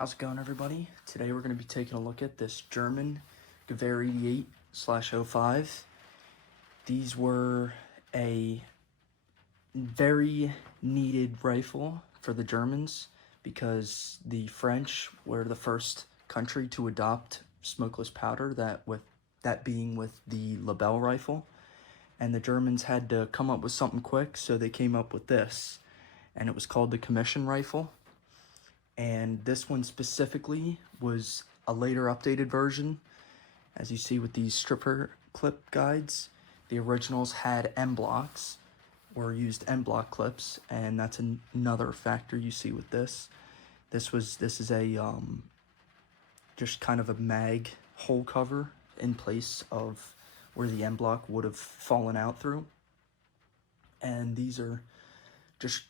How's it going, everybody? Today we're going to be taking a look at this German Gewehr 88/05. These were a very needed rifle for the Germans because the French were the first country to adopt smokeless powder, that being with the Lebel rifle. And the Germans had to come up with something quick, so they came up with this, and it was called the commission rifle. And this one specifically was a later updated version. As you see with these stripper clip guides, the originals had M blocks or used M block clips, and that's another factor you see with this. This is a just kind of a mag hole cover in place of where the M block would have fallen out through. And these are just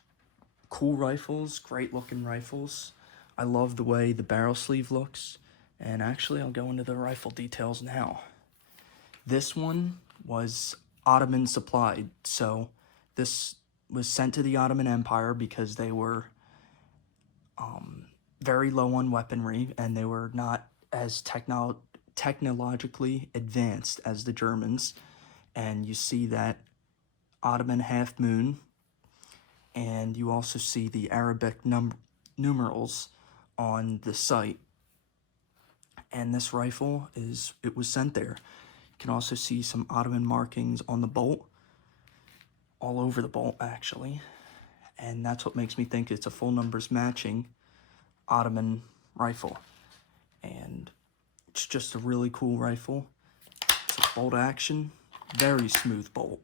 cool rifles, great looking rifles. I love the way the barrel sleeve looks, and actually I'll go into the rifle details now. This one was Ottoman supplied, so this was sent to the Ottoman Empire because they were very low on weaponry, and they were not as technologically advanced as the Germans. And you see that Ottoman half moon, and you also see the Arabic numerals on the site. And this rifle was sent there. You can also see some Ottoman markings on the bolt, all over the bolt actually, and that's what makes me think it's a full numbers matching Ottoman rifle. And it's just a really cool rifle. It's a bolt action, very smooth bolt,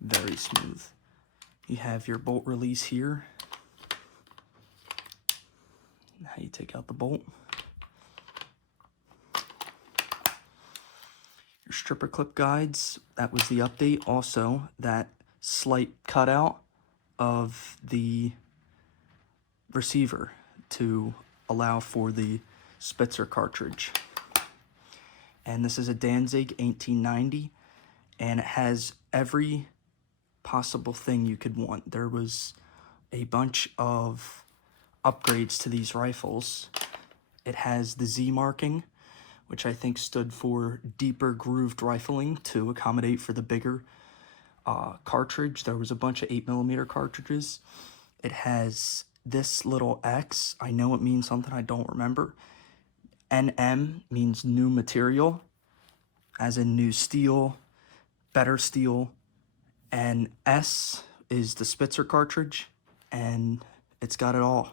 very smooth. You have your bolt release here. How you take out the bolt. Your stripper clip guides, that was the update. Also, that slight cutout of the receiver to allow for the Spitzer cartridge. And this is a Danzig 1890, and it has every possible thing you could want. There was a bunch of upgrades to these rifles. It has the Z marking, which I think stood for deeper grooved rifling to accommodate for the bigger cartridge. There was a bunch of 8mm cartridges. It has this little X. I know it means something I don't remember. NM means new material, as in new steel, better steel. And S is the Spitzer cartridge, and it's got it all.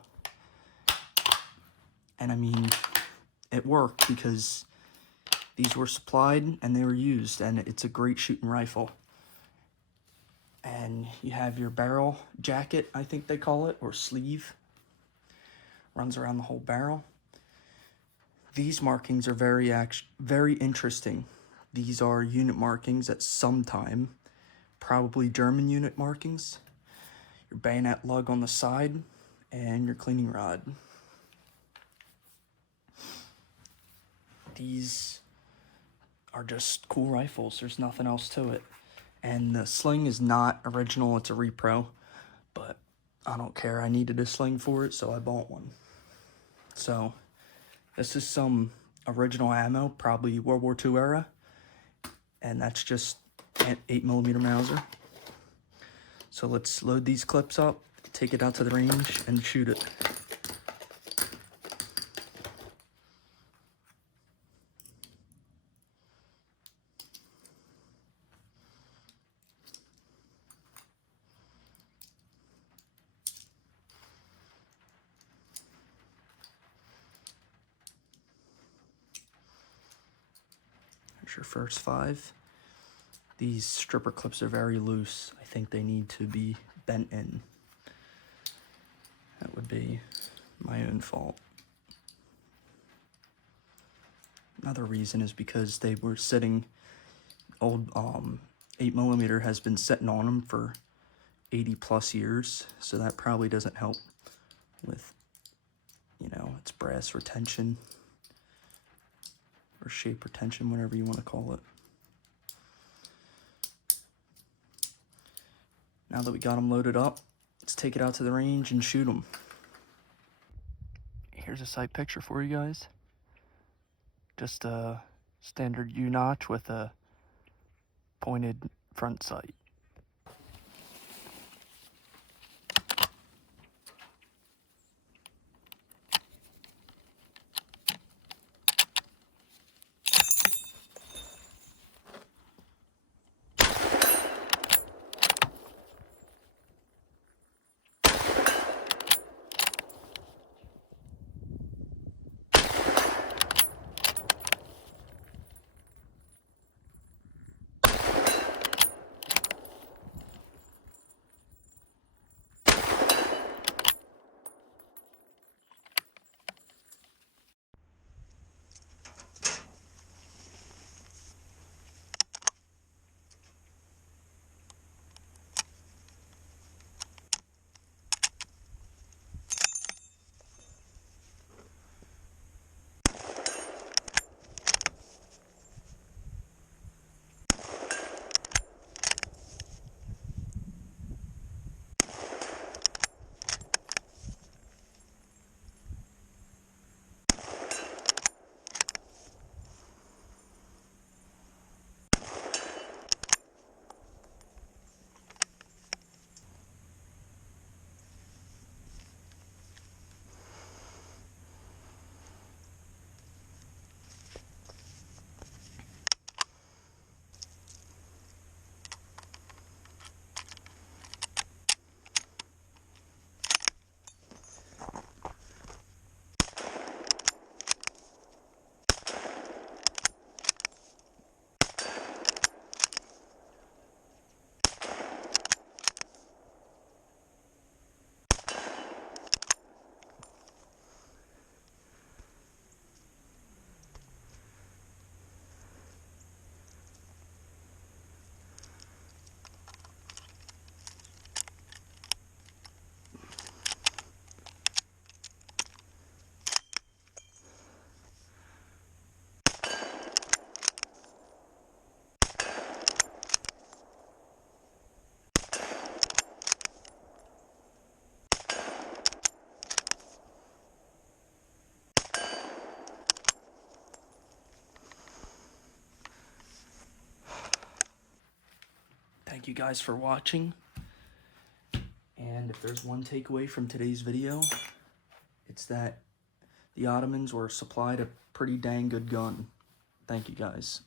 And I mean, it worked because these were supplied and they were used, and it's a great shooting rifle. And you have your barrel jacket, I think they call it, or sleeve. Runs around the whole barrel. These markings are very interesting. These are unit markings at some time, probably German unit markings. Your bayonet lug on the side, and your cleaning rod. These are just cool rifles. There's nothing else to it. And the sling is not original, it's a repro, but I don't care. I needed a sling for it, so I bought one. So this is some original ammo, probably World War II era, and that's just an 8mm Mauser. So let's load these clips up, take it out to the range, and shoot it. There's your first 5. These stripper clips are very loose. I think they need to be bent in. That would be my own fault. Another reason is because they were sitting, old 8mm has been sitting on them for 80+ years, so that probably doesn't help with, its brass retention or shape retention, whatever you want to call it. Now that we got them loaded up, let's take it out to the range and shoot them. here's a sight picture for you guys. Just a standard U-notch with a pointed front sight. Thank you guys for watching. And if there's one takeaway from today's video, it's that the Ottomans were supplied a pretty dang good gun. Thank you guys.